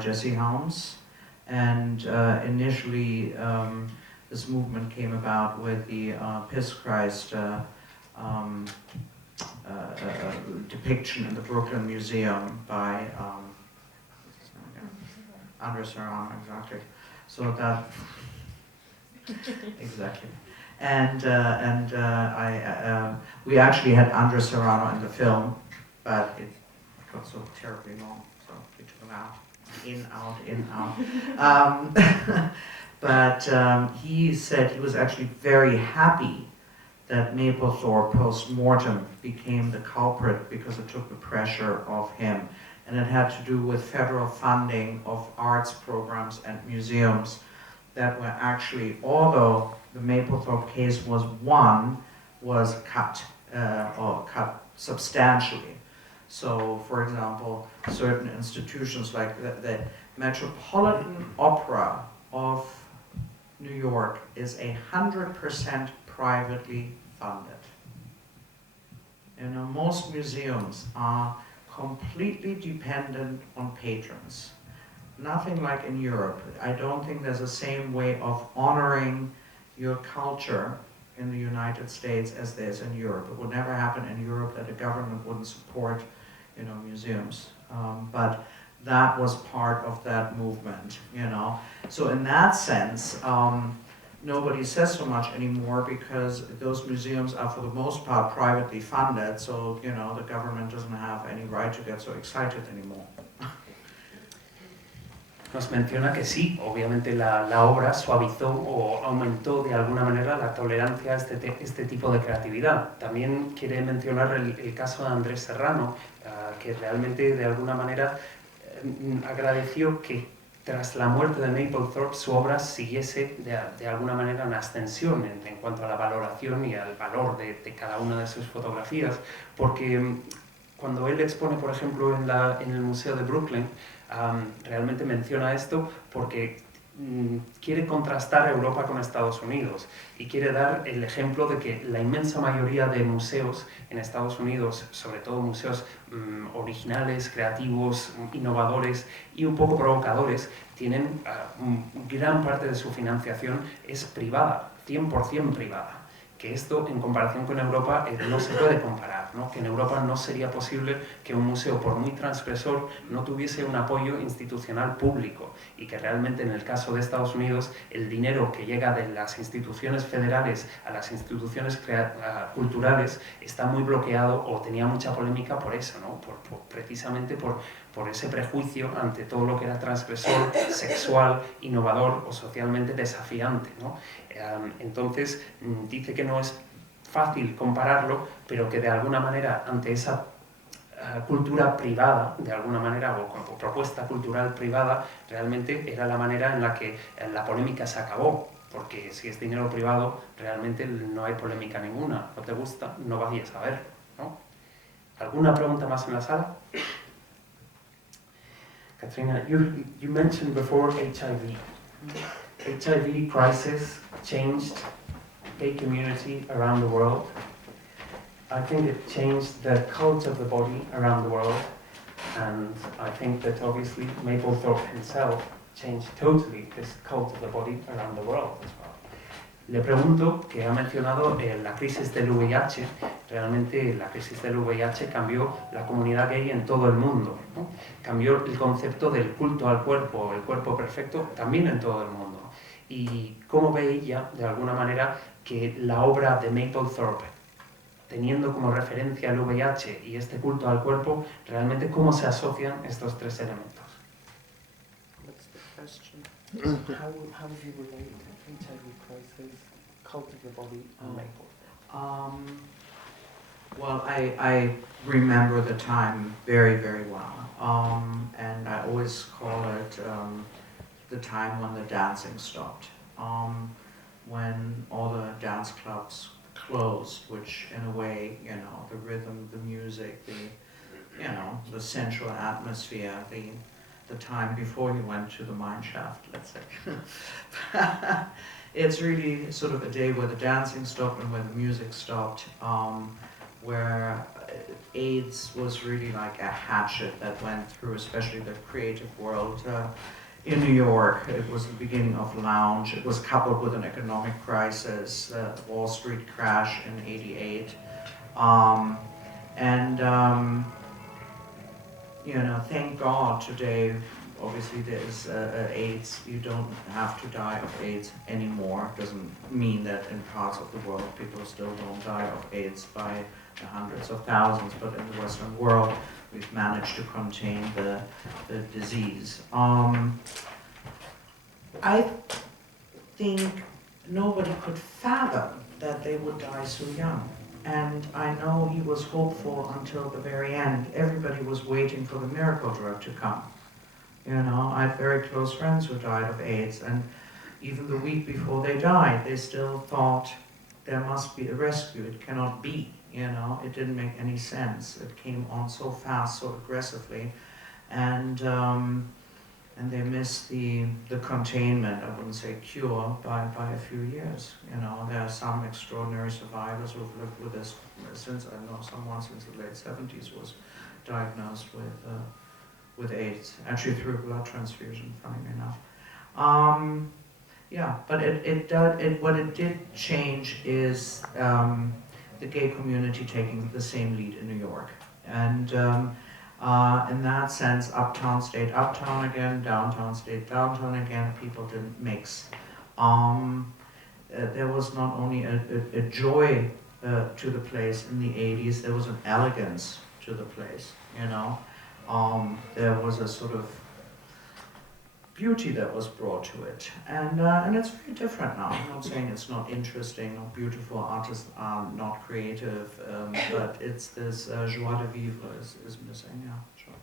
Jesse Helms, and initially this movement came about with the Piss Christ depiction in the Brooklyn Museum by Andres Serrano, exactly. So that exactly, and we actually had Andres Serrano in the film, but it got so terribly long, so we took him out. In, out. But he said he was actually very happy that Mapplethorpe post-mortem became the culprit because it took the pressure off him. And it had to do with federal funding of arts programs and museums that were actually, although the Mapplethorpe case was won, was cut substantially. So, for example, certain institutions like the Metropolitan Opera of New York is 100% privately funded. You know, most museums are completely dependent on patrons. Nothing like in Europe. I don't think there's the same way of honoring your culture in the United States as there is in Europe. It would never happen in Europe that a government wouldn't support, you know, museums. But that was part of that movement, you know. So in that sense, nobody says so much anymore because those museums are for the most part privately funded, so, you know, the government doesn't have any right to get so excited anymore. Nos menciona que sí, obviamente la obra suavizó o aumentó de alguna manera la tolerancia a este tipo de creatividad. También quiere mencionar el caso de Andrés Serrano, que realmente de alguna manera agradeció que tras la muerte de Mapplethorpe su obra siguiese de alguna manera en ascensión en cuanto a la valoración y al valor de cada una de sus fotografías, porque cuando él expone, por ejemplo, en el Museo de Brooklyn, realmente menciona esto porque quiere contrastar Europa con Estados Unidos y quiere dar el ejemplo de que la inmensa mayoría de museos en Estados Unidos, sobre todo museos originales, creativos, innovadores y un poco provocadores, tienen gran parte de su financiación es privada, 100% privada. Que esto en comparación con Europa no se puede comparar, ¿no? Que en Europa no sería posible que un museo, por muy transgresor, no tuviese un apoyo institucional público y que realmente en el caso de Estados Unidos el dinero que llega de las instituciones federales a las instituciones culturales está muy bloqueado o tenía mucha polémica por eso, ¿no? Precisamente por ese prejuicio ante todo lo que era transgresor, sexual, innovador o socialmente desafiante, ¿no? Entonces dice que no es fácil compararlo, pero que de alguna manera ante esa cultura privada, de alguna manera, o propuesta cultural privada, realmente era la manera en la que la polémica se acabó, porque si es dinero privado, realmente no hay polémica ninguna. No te gusta, no vayas a ver, ¿no? ¿Alguna pregunta más en la sala? Katharina, you mentioned before HIV. HIV crisis changed gay community around the world. I think it changed the cult of the body around the world, and I think that obviously Mapplethorpe himself changed totally this cult of the body around the world as well. Le pregunto, que ha mencionado la crisis del VIH, realmente la crisis del VIH cambió la comunidad gay en todo el mundo, ¿no? Cambió el concepto del culto al cuerpo, el cuerpo perfecto, también en todo el mundo. Y cómo ve ella, de alguna manera, que la obra de Mapplethorpe, teniendo como referencia el VIH y este culto al cuerpo, realmente cómo se asocian estos tres elementos. What's the question? How do you relate HIV crisis, cult of the body, and Mapplethorpe? Well, I remember the time very, very well, and I always call it the time when the dancing stopped, when all the dance clubs closed, which in a way, you know, the rhythm, the music, you know, the sensual atmosphere, the time before you went to the mine shaft, let's say. It's really sort of a day where the dancing stopped and where the music stopped. where AIDS was really like a hatchet that went through, especially the creative world. In New York, it was the beginning of lounge. It was coupled with an economic crisis, the Wall Street crash in '88. You know, thank God today, obviously there's AIDS. You don't have to die of AIDS anymore. Doesn't mean that in parts of the world people still don't die of AIDS by the hundreds of thousands, but in the Western world we've managed to contain the disease. I think nobody could fathom that they would die so young. And I know he was hopeful until the very end. Everybody was waiting for the miracle drug to come. You know, I had very close friends who died of AIDS, and even the week before they died, they still thought there must be a rescue. It cannot be, you know. It didn't make any sense. It came on so fast, so aggressively, and they missed the containment, I wouldn't say cure, by a few years. You know, there are some extraordinary survivors who've lived with this since, I know someone since the late 70s was diagnosed with AIDS, actually through blood transfusion, funnily enough. Yeah, but what it did change is the gay community taking the same lead in New York. And in that sense, uptown stayed uptown again, downtown stayed downtown again, people didn't mix. There was not only a joy to the place in the 80s, there was an elegance to the place, you know. There was a sort of beauty that was brought to it, and it's very different now. I'm not saying it's not interesting or beautiful, artists are not creative, but it's this joie de vivre is missing, yeah, sure.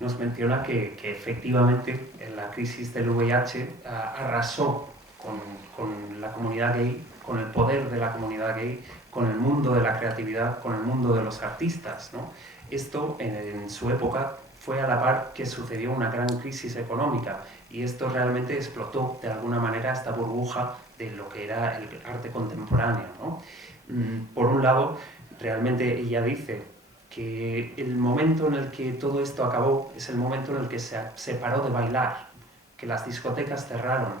Nos menciona que efectivamente la crisis del VIH arrasó con la comunidad gay, con el poder de la comunidad gay, con el mundo de la creatividad, con el mundo de los artistas, ¿no? Esto en su época fue a la par que sucedió una gran crisis económica y esto realmente explotó de alguna manera esta burbuja de lo que era el arte contemporáneo, ¿no? Por un lado, realmente ella dice que el momento en el que todo esto acabó es el momento en el que se paró de bailar, que las discotecas cerraron,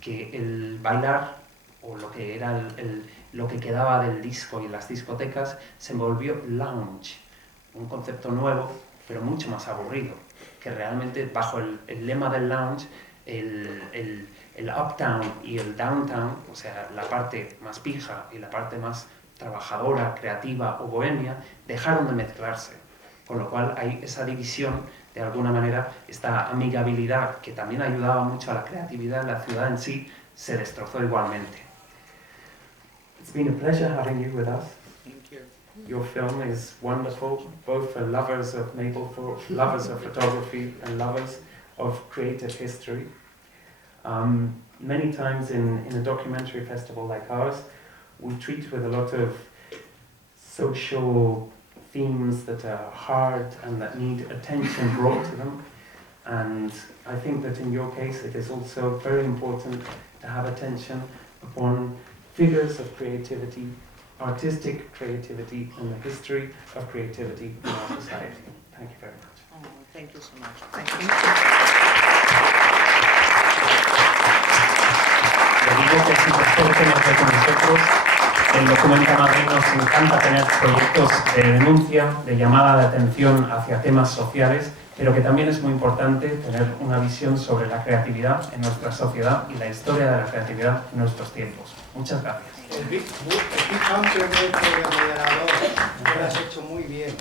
que el bailar o lo que era lo que quedaba del disco y las discotecas se volvió lounge, un concepto nuevo pero mucho más aburrido, que realmente bajo el lema del lounge, el uptown y el downtown, o sea, la parte más pija y la parte más trabajadora, creativa o bohemia, dejaron de mezclarse, con lo cual hay esa división, de alguna manera, esta amigabilidad que también ayudaba mucho a la creatividad en la ciudad en sí, se destrozó igualmente. It's been a pleasure having you with us. Thank you. Your film is wonderful, both for lovers of Mapplethorpe, lovers of photography, and lovers of creative history. Many times in a documentary festival like ours, we treat with a lot of social themes that are hard and that need attention brought to them. And I think that in your case, it is also very important to have attention upon figures of creativity, artistic creativity, and the history of creativity in our society. Thank you very much. Oh, thank you so much. Thank you. Le digo que es un placer tenerte con nosotros. En Documentamadrid nos encanta tener proyectos de denuncia, de llamada de atención hacia temas sociales, pero que también es muy importante tener una visión sobre la creatividad en nuestra sociedad y la historia de la creatividad en nuestros tiempos. Muchas gracias. El Big Country de moderador, lo has hecho muy bien.